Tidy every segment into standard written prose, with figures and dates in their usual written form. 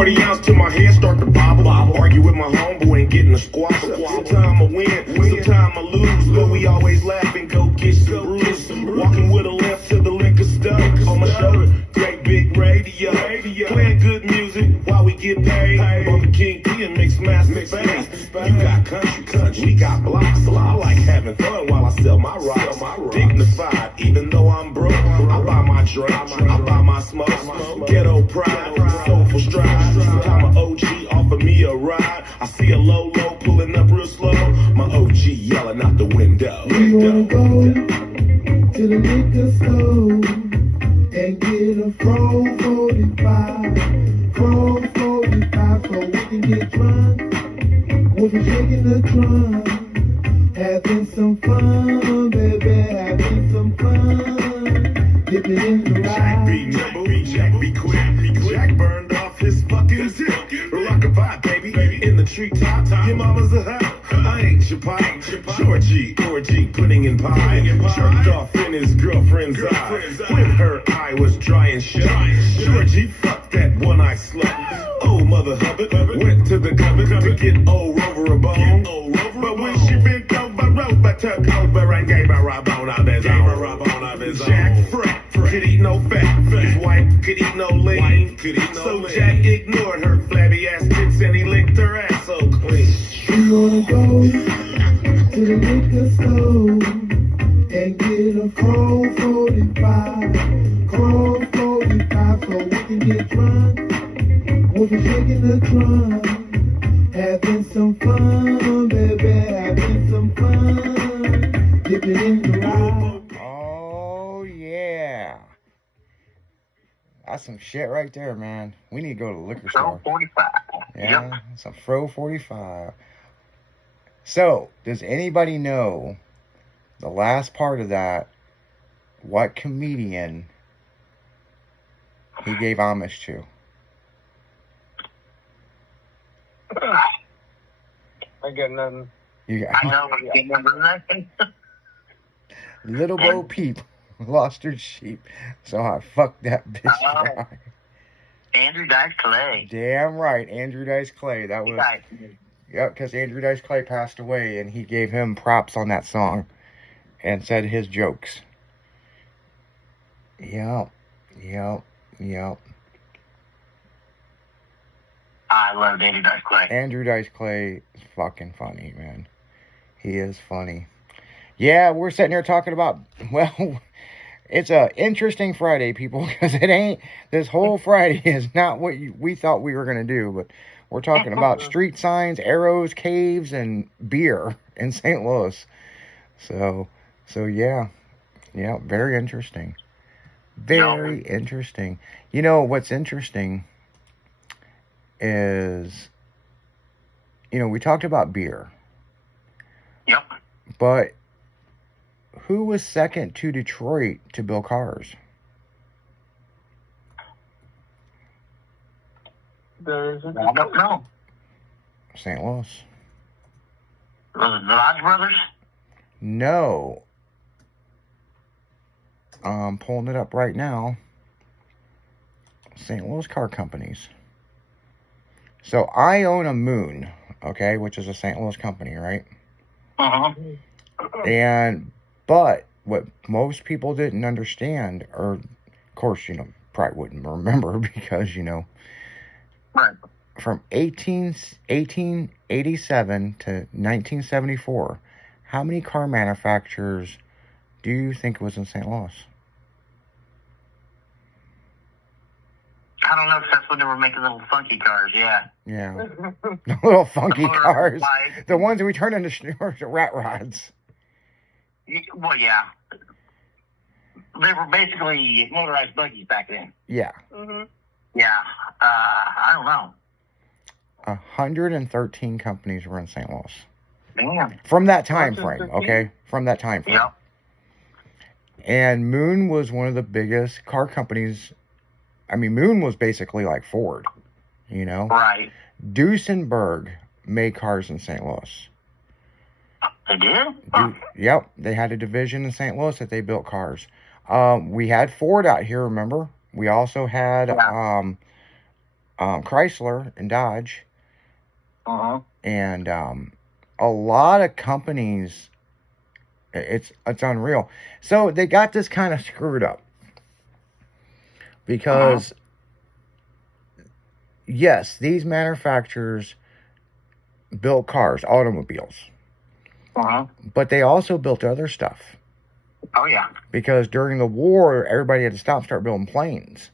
40 ounce till my head start to bobble. Argue with my homeboy and getting a squabble. Sometime I win, sometime I lose, but we always laugh and go get some brews. Walking with a limp to the liquor store on my shoulder. Great big radio, playing good music while we get paid. Bump King P and mix master space. You got country, we got blocks. I like having fun while I sell my rocks. Dignified, even though I'm broke. I buy my drink, I buy my smoke. Ghetto pride, soulful stride. Time an OG offer me a ride. I see a low pulling up real slow. My OG yelling out the window. We wanna go to the liquor store and get a Chrome 45 so we can get drunk. We'll be shaking the drum, having some fun, baby, having some fun. Dipping in the Jack be nimble, Jack be quick. Jack burned off his fucking zip. Rockabye, baby, in the treetop. Your mama's a hot. I ain't your pipe. Georgie, pudding and pie. Jerked off in his girlfriend's eye when her eye was dry and shut. Georgie fucked that one-eye slut. Oh, Mother Hubbard went to the cupboard to get old Rover a bone. But when she bent over, Rover took over and gave her a bone of his own. Jack fret, could eat no fat. His wife could eat no lean. So Jack ignored her flabby ass tits and he licked her ass so clean. We wanna go to the liquor store and get a Chrome 45 so we can get drunk. We'll be shaking the drum, having some fun, baby, having some fun. Dipping in the ride. Oh, yeah. That's some shit right there, man. We need to go to the liquor store. 45. Yeah, Yep. some Fro 45. So, does anybody know the last part of that? What comedian he gave homage to? I got nothing. You I got know, but I can't remember nothing. Little Bo Peep lost her sheep, so I fucked that bitch Oh. dry. Andrew Dice Clay. Damn right, Andrew Dice Clay. That was yep, because Andrew Dice Clay passed away, and he gave him props on that song, and said his jokes. Yep. I love Andrew Dice Clay. Andrew Dice Clay is fucking funny, man. He is funny. Yeah, we're sitting here talking about, well, it's a interesting Friday, people, because it ain't, this whole Friday is not what we thought we were going to do, but we're talking about street signs, arrows, caves, and beer in St. Louis. So yeah, very interesting. Very interesting. You know, what's interesting is, we talked about beer. Yep. But who was second to Detroit to build cars? I don't know. St. Louis. Was it the Dodge Brothers? No. I'm pulling it up right now. St. Louis car companies. So I own a Moon, okay, which is a St. Louis company, right? Uh-huh. But what most people didn't understand, or of course, probably wouldn't remember because, Right. from 1887 to 1974, how many car manufacturers do you think was in St. Louis? I don't know if that's when they were making little funky cars, yeah. Yeah. The little funky motor cars. bike. The ones that we turn into rat rods. Well, yeah. They were basically motorized buggies back then. Yeah. Yeah. I don't know. 113 companies were in St. Louis. Damn. From that time frame, okay? From that time frame. Yep. And Moon was one of the biggest car companies. I mean, Moon was basically like Ford, Right. Duesenberg made cars in St. Louis. They did? Huh. Yep, they had a division in St. Louis that they built cars. We had Ford out here, remember? We also had Chrysler and Dodge, and a lot of companies. It's unreal. So they got this kind of screwed up because yes, these manufacturers built cars, automobiles, but they also built other stuff. Oh yeah. Because during the war, everybody had to start building planes.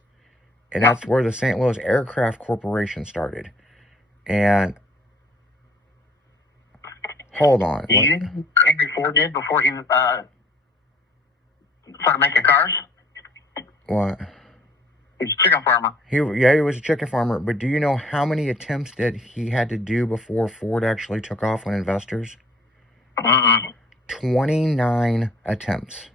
And that's where the St. Louis Aircraft Corporation started. And hold on. You know what Henry Ford did before he started making cars? What? He's a chicken farmer. He was a chicken farmer. But do you know how many attempts that he had to do before Ford actually took off with investors? 29 attempts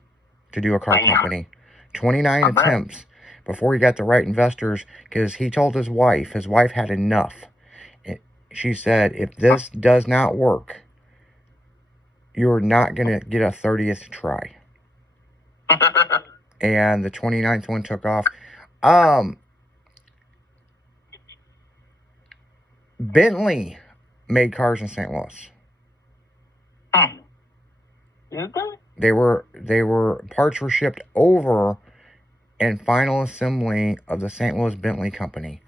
to do a car company. 29 attempts before he got the right investors, because he told his wife had enough. She said, if this does not work, you're not going to get a 30th try. And the 29th one took off. Bentley made cars in St. Louis. They were parts were shipped over and final assembly of the St. Louis Bentley Company.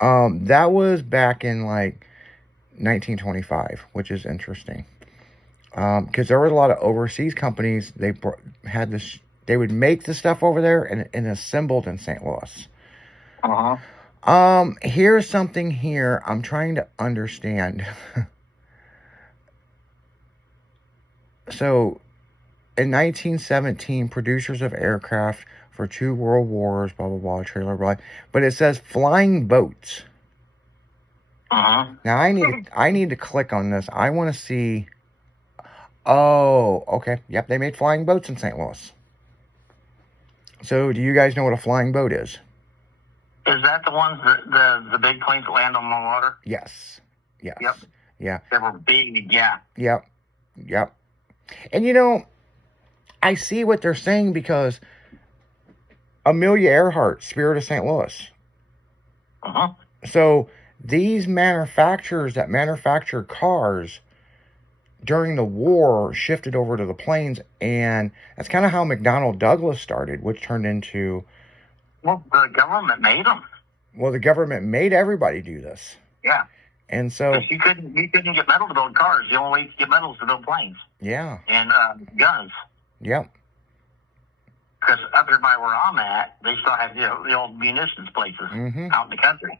That was back in like 1925, which is interesting. Because there were a lot of overseas companies. They had this. They would make the stuff over there and assembled in St. Louis. Here's something here I'm trying to understand. So, in 1917, producers of aircraft for 2 world wars, blah, blah, blah, trailer, blah. But it says flying boats. Now, I need to click on this. I want to see. Oh, okay. Yep, they made flying boats in St. Louis. So, do you guys know what a flying boat is? Is that the ones the big planes that land on the water? Yes. Yes. Yep. Yeah. They were big, yeah. Yep. Yep. And you know, I see what they're saying because Amelia Earhart, Spirit of St. Louis. So these manufacturers that manufactured cars during the war shifted over to the planes, and that's kind of how McDonnell Douglas started, which turned into... Well, the government made them. Well, the government made everybody do this. Yeah. And so... You couldn't get metal to build cars. The only way to get metal is to build planes. Yeah. And guns. Yep. Because up here by where I'm at, they still have the old munitions places out in the country.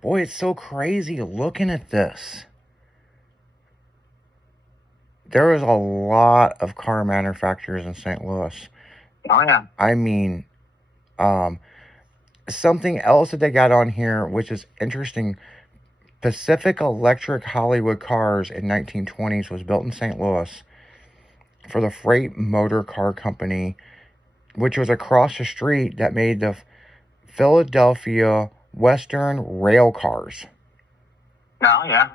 Boy, it's so crazy looking at this. There is a lot of car manufacturers in St. Louis. Oh, yeah. I mean, something else that they got on here, which is interesting, Pacific Electric Hollywood Cars in 1920s was built in St. Louis for the Freight Motor Car Company, which was across the street that made the Philadelphia Western Rail Cars. Oh, yeah.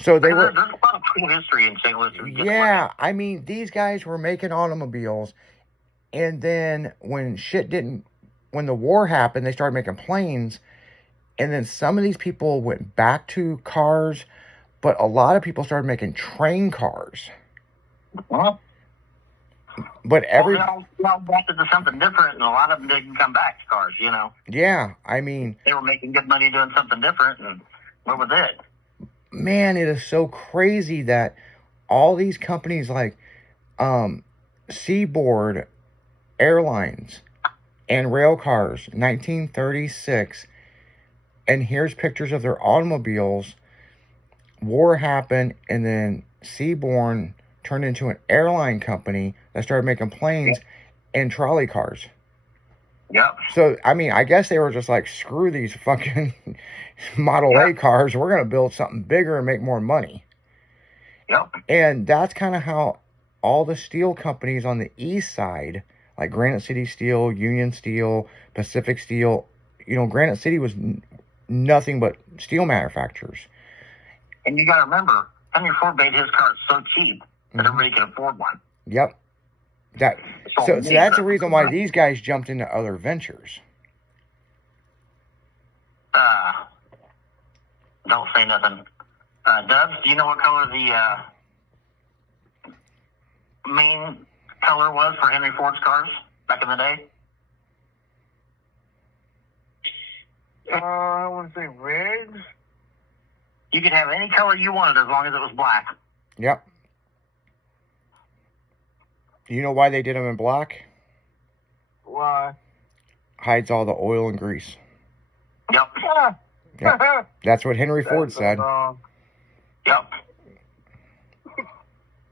So they were... There's a lot of cool history in St. Louis. Yeah, I mean, these guys were making automobiles, and then when the war happened, they started making planes, and then some of these people went back to cars, but a lot of people started making train cars. Well, but they all wanted to something different, and a lot of them didn't come back to cars, you know. Yeah, I mean... They were making good money doing something different, and what was it? Man, it is so crazy that all these companies like Seaboard Airlines and rail cars, 1936, and here's pictures of their automobiles. War happened, and then Seabourn turned into an airline company that started making planes and trolley cars. Yep. So, I mean, I guess they were just like, screw these fucking Model A cars. We're going to build something bigger and make more money. Yep. And that's kind of how all the steel companies on the east side, like Granite City Steel, Union Steel, Pacific Steel, you know, Granite City was nothing but steel manufacturers. And you got to remember, Henry Ford made his cars so cheap that everybody could afford one. Yep. So that's the reason why these guys jumped into other ventures. say nothing. Dubs, do you know what color the main color was for Henry Ford's cars back in the day? I want to say red. You could have any color you wanted as long as it was black. Yep. Do you know why they did them in black? Why? Hides all the oil and grease. Yep. Yep. That's what Henry Ford said. Wrong. Yep.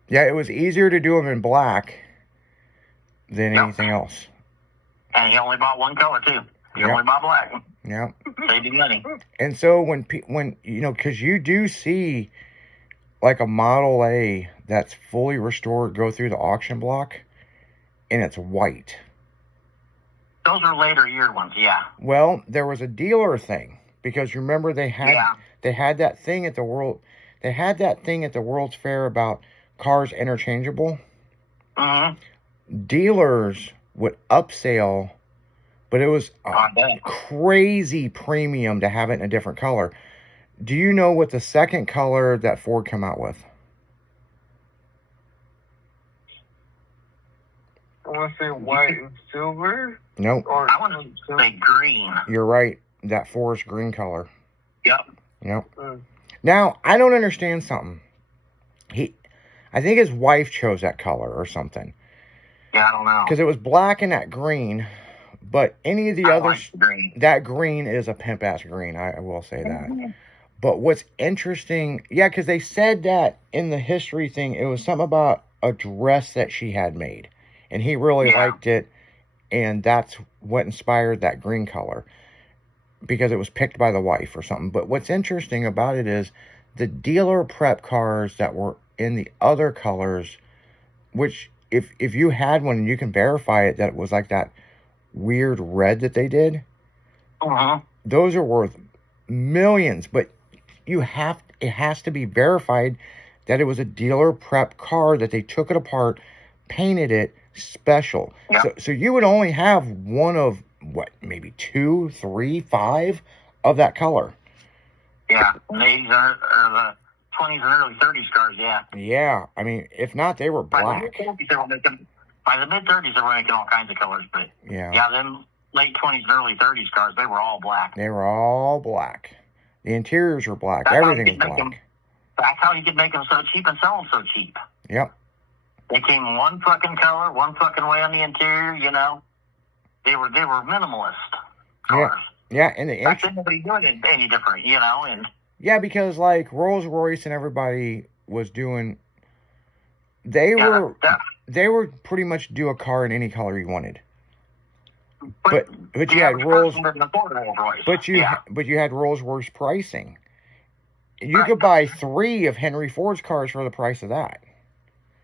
Yeah, it was easier to do them in black than Yep. anything else. And he only bought one color, too. He Yep. only bought black. Yeah. Saved him money. And so when you know, because you do see like a Model A that's fully restored go through the auction block, and it's white. Those are later year ones, yeah. Well, there was a dealer thing because remember they had that thing at the World's Fair about cars interchangeable. Mm-hmm. Dealers would upsell, but it was I bet. crazy premium to have it in a different color. Do you know what the second color that Ford come out with? I want to say white and silver. Nope. Or I want to say green. You're right. That forest green color. Yep. Yep. Mm. Now, I don't understand something. I think his wife chose that color or something. Yeah, I don't know. Because it was black and that green. But any of the I others, like green. that green is a pimp-ass green. I will say that. But what's interesting, yeah, because they said that in the history thing, it was something about a dress that she had made. And he really liked it. And that's what inspired that green color. Because it was picked by the wife or something. But what's interesting about it is the dealer prep cars that were in the other colors, which if you had one and you can verify it, that it was like that weird red that they did, Uh-huh. those are worth millions. But it has to be verified that it was a dealer prep car, that they took it apart, painted it special. Yeah. So you would only have one of what, maybe 2, 3, 5 of that color. Yeah, the 80s or the 20s and early 30s cars, yeah. Yeah, I mean, if not, they were black. By the mid-30s, they were making all kinds of colors, but Yeah, them late 20s and early 30s cars, they were all black. they were all black. The interiors were black. That's how Everything you was could make black. them. That's how you could make them so cheap and sell them so cheap. Yep. They came one fucking color, one fucking way on the interior, you know. They were minimalist cars. Yeah, and Back then, nobody doing it any different, you know, and yeah, because like Rolls Royce and everybody was doing, they were pretty much do a car in any color you wanted. But you the had average Rolls, person didn't afford a Rolls Royce. but you had Rolls Royce pricing. You Right. could buy 3 of Henry Ford's cars for the price of that.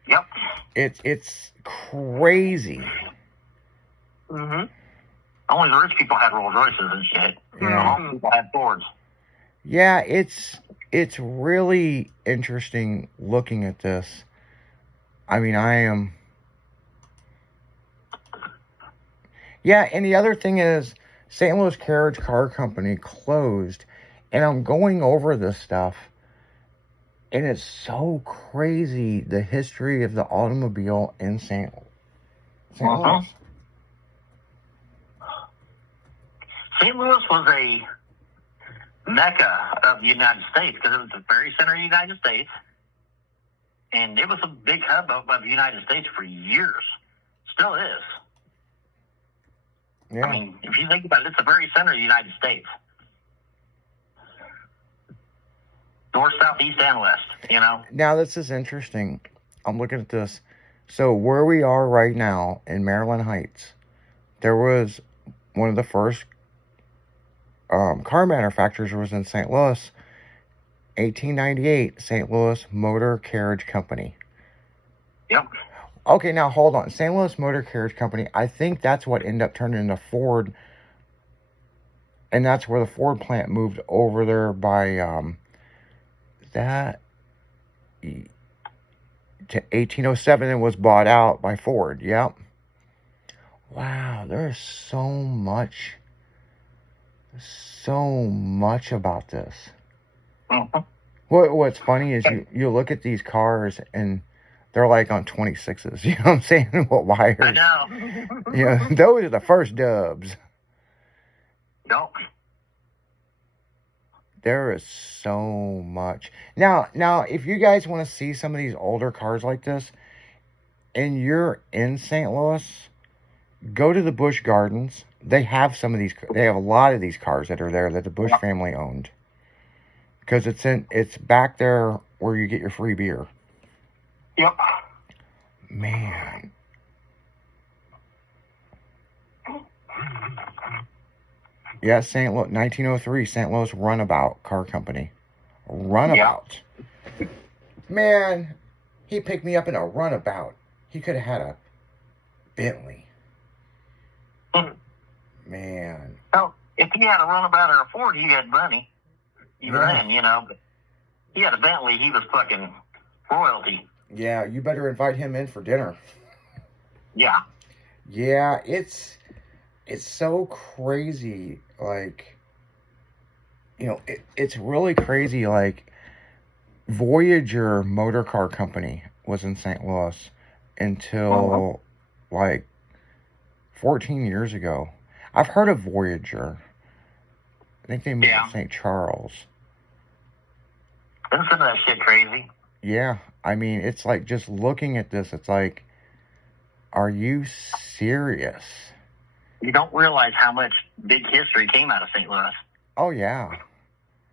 Yep. It's crazy. Mm-hmm. Only the rich people had Rolls Royces and shit. Yeah. Most people had Fords. Yeah, it's really interesting looking at this. I mean, I am. Yeah, and the other thing is, St. Louis Carriage Car Company closed, and I'm going over this stuff, and it's so crazy, the history of the automobile in St. Uh-huh. Louis. St. Louis was a mecca of the United States because it was the very center of the United States. And it was a big hub of the United States for years. Still is. Yeah. I mean, if you think about it, it's the very center of the United States. North, south, east, and west, you know? Now, this is interesting. I'm looking at this. So, where we are right now in Maryland Heights, there was one of the first car manufacturers was in St. Louis. 1898, St. Louis Motor Carriage Company. Yep. Okay, now hold on. St. Louis Motor Carriage Company, I think that's what ended up turning into Ford. And that's where the Ford plant moved over there by to 1807 and was bought out by Ford. Yep. Wow, there's so much about this. Mhm. What's funny is you look at these cars and they're like on 26s. You know what I'm saying? What wires? I know. You know, those are the first dubs. Nope. There is so much. Now, if you guys want to see some of these older cars like this, and you're in St. Louis, go to the Busch Gardens. They have some of these. They have a lot of these cars that are there that the Busch family owned. Because it's back there where you get your free beer. Yep. Man. Yeah, St. Louis, 1903, St. Louis Runabout Car Company. Runabout. Man, he picked me up in a Runabout. He could have had a Bentley. Man. Well, if he had a Runabout or a Ford, he had money. Even Yeah. then, you know. But he had a Bentley, he was fucking royalty. Yeah, you better invite him in for dinner. Yeah. Yeah, it's so crazy. Like, you know, it's really crazy. Like, Voyager Motor Car Company was in St. Louis until like 14 years ago. I've heard of Voyager. I think they moved to St. Charles. Isn't some of that shit crazy? Yeah, I mean, it's like just looking at this, it's like, are you serious? You don't realize how much big history came out of St. Louis. Oh, yeah.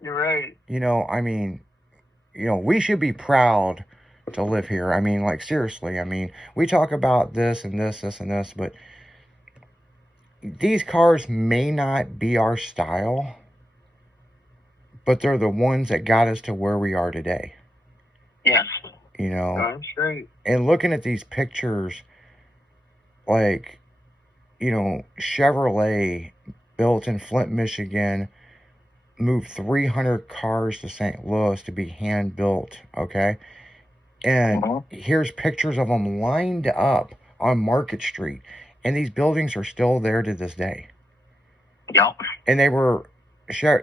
You're right. You know, I mean, you know, we should be proud to live here. I mean, like, seriously. I mean, we talk about this and this and this, but these cars may not be our style, but they're the ones that got us to where we are today. Yes. You know, I'm straight. and looking at these pictures, like, you know, Chevrolet built in Flint, Michigan, moved 300 cars to St. Louis to be hand built, okay? And here's pictures of them lined up on Market Street. And these buildings are still there to this day. Yep. And they were,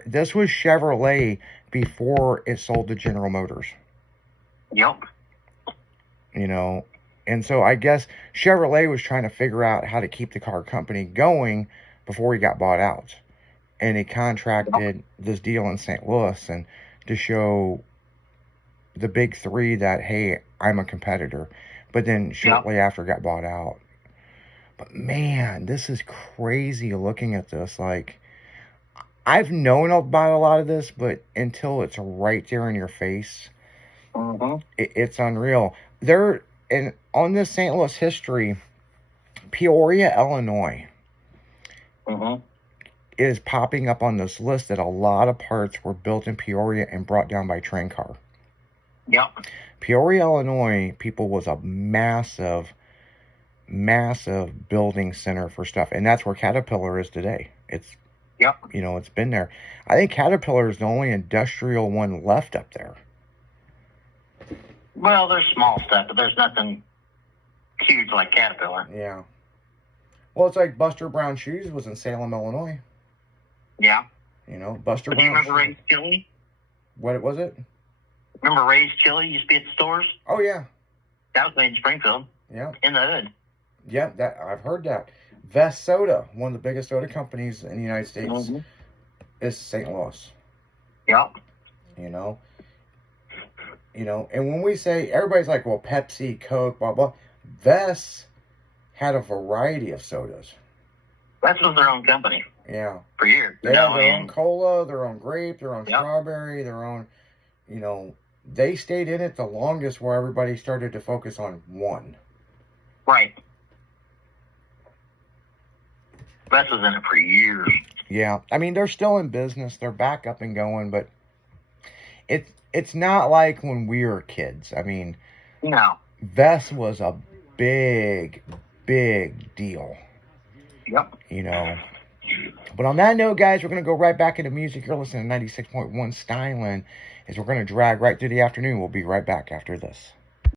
this was Chevrolet before it sold to General Motors. Yep. You know, and so I guess Chevrolet was trying to figure out how to keep the car company going before he got bought out. And he contracted this deal in St. Louis and to show the big three that, hey, I'm a competitor. But then shortly after got bought out. But man, this is crazy looking at this. Like, I've known about a lot of this, but until it's right there in your face, it's unreal. And on this St. Louis history, Peoria, Illinois is popping up on this list that a lot of parts were built in Peoria and brought down by train car. Yep. Peoria, Illinois, people, was a massive building center for stuff. And that's where Caterpillar is today. It's, you know, it's been there. I think Caterpillar is the only industrial one left up there. Well, there's small stuff, but there's nothing huge like Caterpillar. Yeah. Well, it's like Buster Brown Shoes was in Salem, Illinois. Yeah. You know, Buster Do you Brown remember Shoes. Ray's Chili? What was it? Remember Ray's Chili used to be at the stores? Oh, yeah. That was made in Springfield. Yeah. In the hood. Yeah, that I've heard that. Vest Soda, one of the biggest soda companies in the United States, is St. Louis. Yep. You know? You know, and when we say, everybody's like, well, Pepsi, Coke, blah, blah. Vest had a variety of sodas. That was their own company. Yeah. For years. They had their own cola, their own grape, their own strawberry, their own, you know, they stayed in it the longest where everybody started to focus on one. Right. Vest was in it for years. Yeah. I mean, they're still in business. They're back up and going, but it's not like when we were kids. I mean, No. Vest was a big deal. Yep. You know. But on that note, guys, we're going to go right back into music. You're listening to 96.1 Styling, as we're going to drag right through the afternoon. We'll be right back after this.